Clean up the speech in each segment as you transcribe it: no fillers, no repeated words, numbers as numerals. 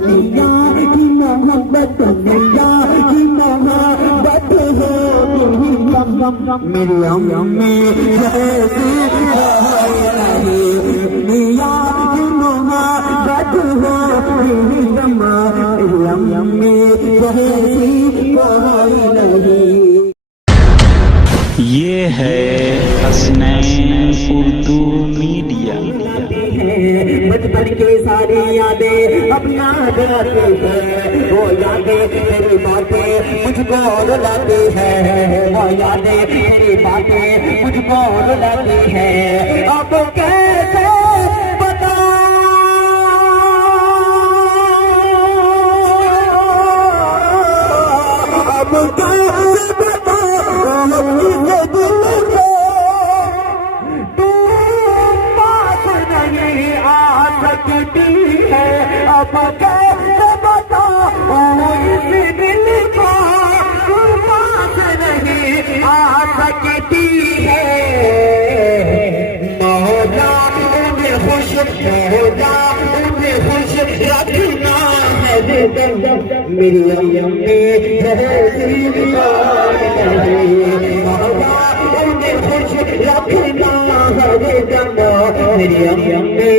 दुनिया की मोहब्बत दुनिया की मोहब्बत है मेरी अम्मी जैसी नहीं दुनिया की मोहब्बत है मेरी अम्मी जैसी कोई नहीं। ये है हसनैन उर्दू मीडिया। बचपन की सारी यादें अपना जाती है, वो यादें तेरी बातें मुझको रुलाती है, वो यादें तेरी बातें मुझको रुलाती है। अब कैसे अब कैसे है, अब कैसे बताओ इस दिल को पास नहीं आ सकती है। मौला उन्हें खुश मौला उन्हें खुश रखना है मेरी अम्मी जैसी मौला उन्हें खुश रखना है मेरी अम्मी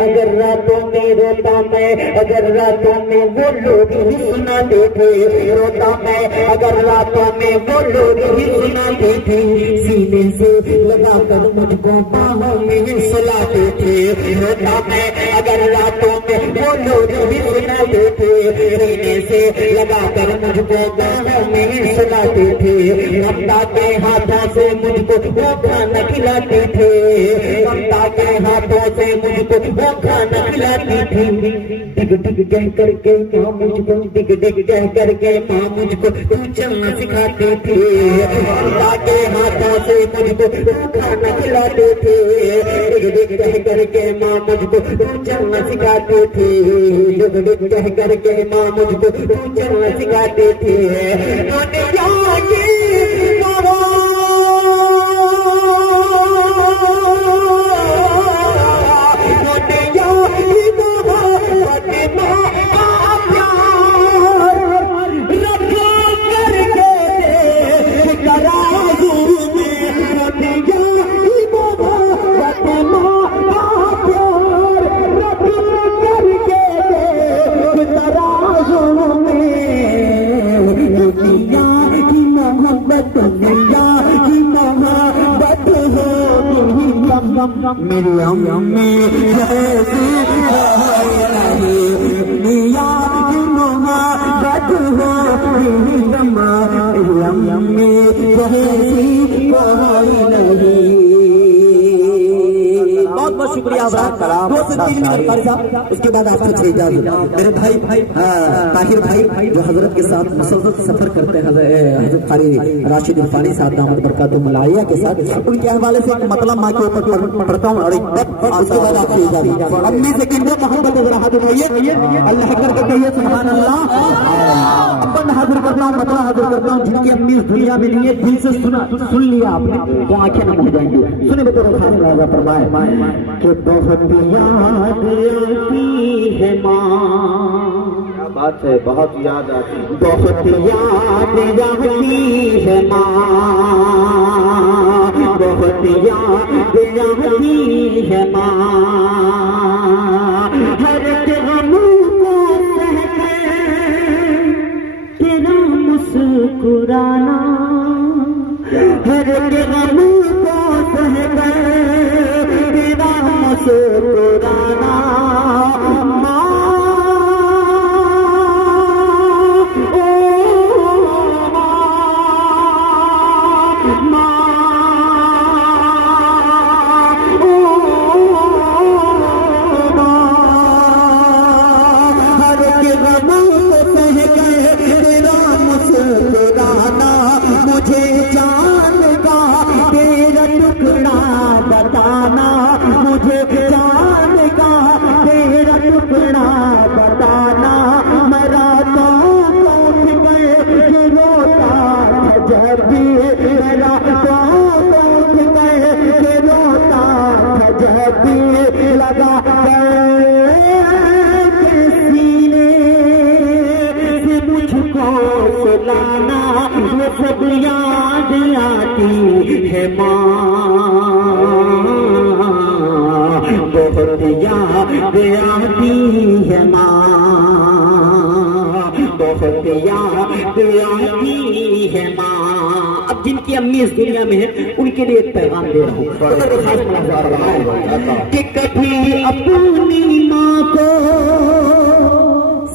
अगर रातों में रोता मैं, अगर रातों में वो लोग ही सुनाते थे, रोता मैं अगर रातों में वो लोग ही सुनाते थे, सीने से लगाकर मुझको बाहों में सुलाते थे। रोता मैं अगर रातों में वो लोग ही सुनाते थे, सीने से लगाकर मुझको बाहों में सुलाते थे। ममता के हाथों से मुझको वो खाना खिलाते थे, ममता के हाथों से मुझको वो खाना खिलाती थी। डिग डिग कह करके माँ मुझको डिग डिग कह करके माँ मुझको तू चलना सिखाते थे, ममता के हाथों से मुझको वो खाना खिलाते थे। डिग डिग कह करके माँ मुझको तू चलना सिखाते थे, डिग डिग कह करके माँ मुझको तू चलना सिखाते थे। मेरी अम्मी जैसी नहीं दुनिया की मोहब्बत है मेरी अम्मी जैसी कोई नहीं। बहुत बहुत शुक्रिया दो से 3 मिनट कारी साहब, उसके बाद आपसे 6 इजाजत। मेरे भाई ताहिर भाई जो हजरत के साथ मुसलसल सफर करते हैं, हजरत कारी राशिद इरफानी साहब दामद बरकातुहू मलाइया के साथ, उनके हवाले से एक मतलब माँ के ऊपर पढ़ता हूँ और उसके बाद आपसे इजाजत। अम्मी से किन मोहब्बत हाजिर होइए, अल्लाह करके कहिए सुभान अल्लाह। अपन हाजिर करता हूँ, मतलब हाजिर करता हूँ जिनकी अम्मी इस दुनिया में नहीं है, दिल से सुन लिया आपने तो आंखें नम हो जाएंगी। सुने बतौर राजा फरमाए कि बहुत याद आती है माँ, क्या बात है, बहुत याद आती है, बहुत याद आती है माँ, बहुत याद आती है माँ। हर गम को सहकर तेरा मुस्कुराना, हर गम को सहकर तेरा मुस्कुराना। मुझे जान का तेरा टुकड़ा बताना, मुझे जान का लगा सीने से मुझको सुलाना, वो सब याद आती है माँ, बहुत याद आती है माँ, बहुत याद आती है माँ। अब जिनकी अम्मी इस दुनिया में है उनके लिए एक पैगाम दे रहा हूँ कि कभी अपनी माँ को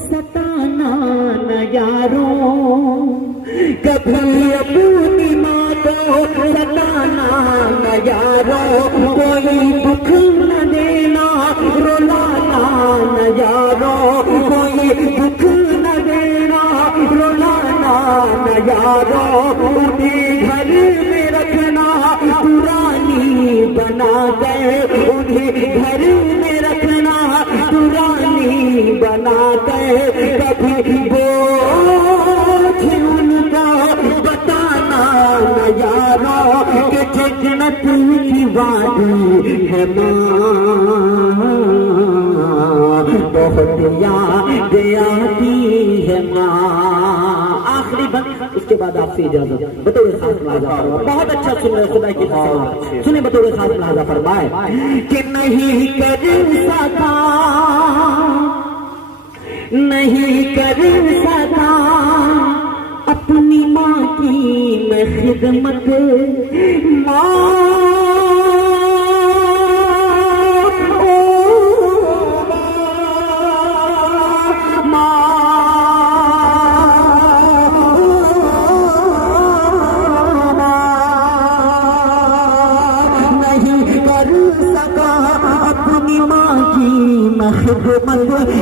सताना न यारों, कभी अपनी माँ को सताना न यारों, कोई दुख न देना रुलाना न यारों, कोई दुख न देना रुलाना न यारों, उन्हें घर में रखना पुरानी बना कर, उन्हें घर में रखना पुरानी बना कर, कभी बोझ उनका बताना न यारों कि जन्नत की वादी है माँ, बहुत याद आती है माँ। आखिरी बंद, उसके बाद आपसे इजाजत। बतौर खास मुलाजा फरमाए, बहुत अच्छा सुन रहे खुदा की कसम, सुने बतौर खास मुलाजा फरमाए कि नहीं कर सका, नहीं कर सका अपनी माँ की मैं खिदमत, माँ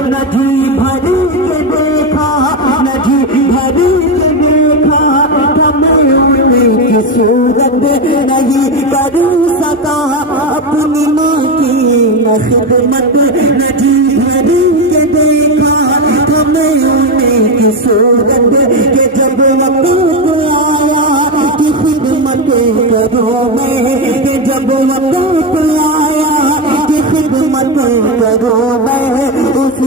न जी भर के देखा, न जी भर के देखा, हमें उनकी सूरत नहीं कर सका अपनी माँ की न खिदमत, न जी भर के देखा हमें उनकी सूरत, के जब वक्त आया कि खिदमत करो मैं, कि जब वक्त आया कि खिदमत करो मैं, उस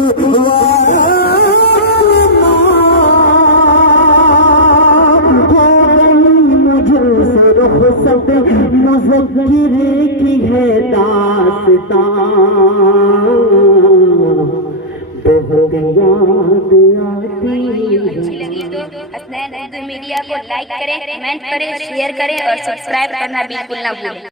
मुझसे रुखसत मुज़क्किर की है दास्तां, बहुत याद आती है। अच्छी लगी तो हसनैन उर्दू मीडिया को लाइक करें, कमेंट करें, शेयर करें और सब्सक्राइब करना बिल्कुल ना भूलें।